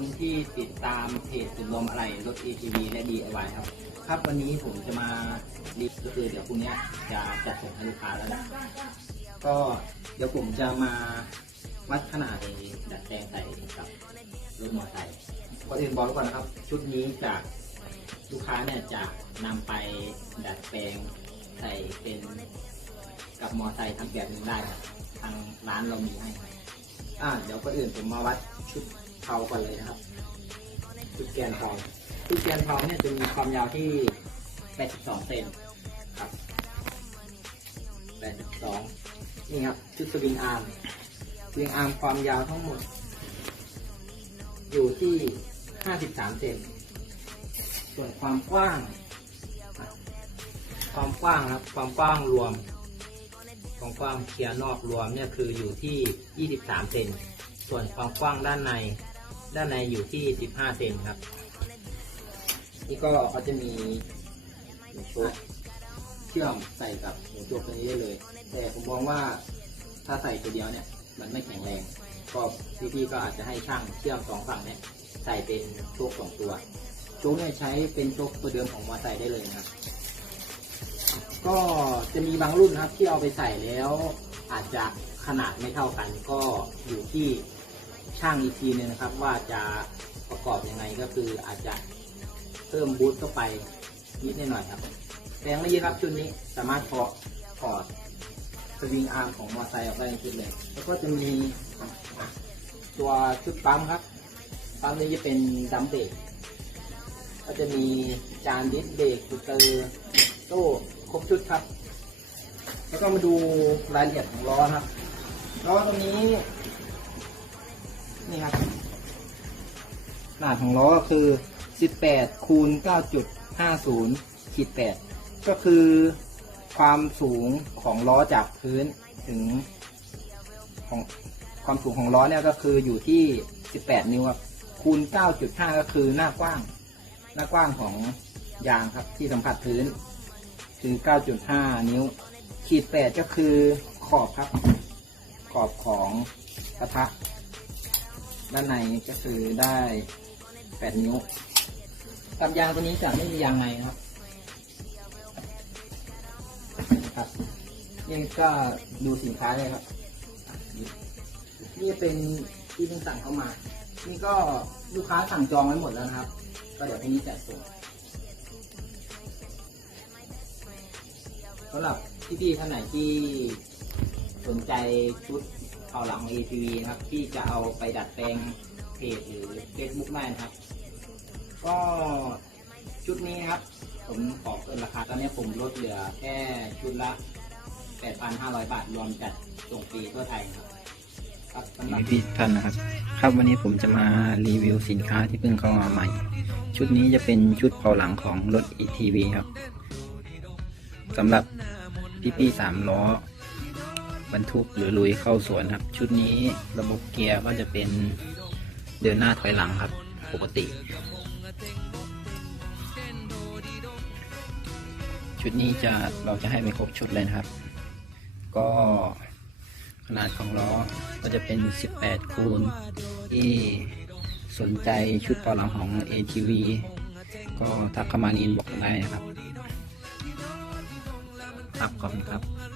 คนที่ติดตามเพจสุดลมอะไรรถ ATV และ DIY ครับ ครับวันนี้ผมจะมารีวิวก็คือเดี๋ยวพรุ่งนี้จะจัดส่งให้ลูกค้าแล้วนะก็เดี๋ยวผมจะมาวัดขนาดดัดแปลงใส่กับรถมอเตอร์ไซค์ก่อนอื่นบอกไว้ก่อนนะครับ ชุดนี้จากลูกค้าเนี่ยจะนำไปดัดแปลงใส่เป็นกับมอเตอร์ไซค์ทั้งแบบหนึงได้ครับทางร้านเรามีให้อ่าเดี๋ยวก่อนอื่นผมมาวัดชุด เทาก่อนเลยนะครับชุดแกนทองชุดแกนทองเนี่ยจะมีความยาวที่ 82 เซนครับ 82 นี่ครับชุดสวิงอาร์มสวิงอาร์มความยาวทั้งหมด อยู่ที่ 53 เซนส่วนความกว้าง ความกว้างครับ ความกว้างรวมความกว้างเคลียร์นอกรวมเนี่ยคืออยู่ที่ 23 เซน ส่วนความกว้างด้านใน ด้านในอยู่ที่ 15 เซนครับ นี่ก็เขาจะมีหัวโชกเชื่อมใส่กับหัวโชกตัวนี้ได้เลย แต่ผมมองว่าถ้าใส่ตัวเดียวเนี่ย มันไม่แข็งแรง ก็พี่ๆก็อาจจะให้ช่างเชื่อมสองฝั่งเนี่ยใส่เป็นโชคสองตัว โชคเนี่ยใช้เป็นโชคตัวเดิมของมอเตอร์ไซค์ได้เลยนะครับ ก็จะมีบางรุ่นนะครับที่เอาไปใส่แล้วอาจจะขนาดไม่เท่ากันก็อยู่ที่ ช่างอีกทีนึงนะครับ ว่าจะประกอบยังไงก็คืออาจจะเพิ่มบูทเข้าไปนิดหน่อยครับแปลงไม่เยอะครับชุดนี้สามารถถอดถอดสวิงอาร์มของมอเตอร์ไซค์ออกได้ในชุดเลย แล้วก็จะมีตัวชุดปั๊มครับ ปั๊มนี้จะเป็นดัมเบรกก็จะมีจานดิสเบรกสเตอร์โต้ครบชุดครับ แล้วก็มาดูรายละเอียดของล้อครับล้อตรงนี้ นี่ครับ ขนาดของล้อก็คือ 18 คูณ 9.50ขีด8ก็คือความสูงของล้อจากพื้นถึงของความสูงของล้อเนี่ยก็คืออยู่ที่ 18 นิ้วครับคูณ 9.5 ก็คือหน้ากว้าง หน้ากว้างของยางครับที่สัมผัสพื้น คือ 9.5 นิ้ว ขีด 8 ก็คือขอบครับ ขอบของกระทะ ด้านในก็คือได้8นิ้ว กับยางตัวนี้จะไม่มียางในครับ ครับนี่ก็ดูสินค้าเลยครับ นี่เป็นที่เพิ่งสั่งเข้ามา นี่ก็ลูกค้าสั่งจองไว้หมดแล้วนะครับ ก็เดี๋ยวพรุ่งนี้จะส่งสำหรับพี่ๆท่านไหนที่สนใจชุด เอาหลัง ATV นะครับ ที่จะเอาไปดัดแปลงเพจหรือ Facebook ได้นะครับ ก็ชุดนี้ครับ ผมขอเกินราคาตอนนี้ผมลดเหลือแค่ชุดละ 8,500 บาทรวมจัดส่งฟรีทั่วไทยครับครับสำหรับ พี่ท่านนะครับ ครับวันนี้ผมจะมารีวิวสินค้าที่เพิ่งเข้ามาใหม่ ชุดนี้จะเป็นชุดเผาหลังของรถ ETV ครับสำหรับพี่ๆสามล้อ บรรทุกหรือลุยเข้าสวนครับ ชุดนี้ระบบเกียร์ก็จะเป็นเดินหน้าถอยหลังครับ ปกติ ชุดนี้จะเราจะให้ไม่ครบชุดเลยนะครับ ก็ขนาดของล้อก็จะเป็น 18 คูณที่สนใจชุดปาหลังของ ATV ก็ทักเข้ามาในอินบอกได้นะครับ ครับขอบคุณครับ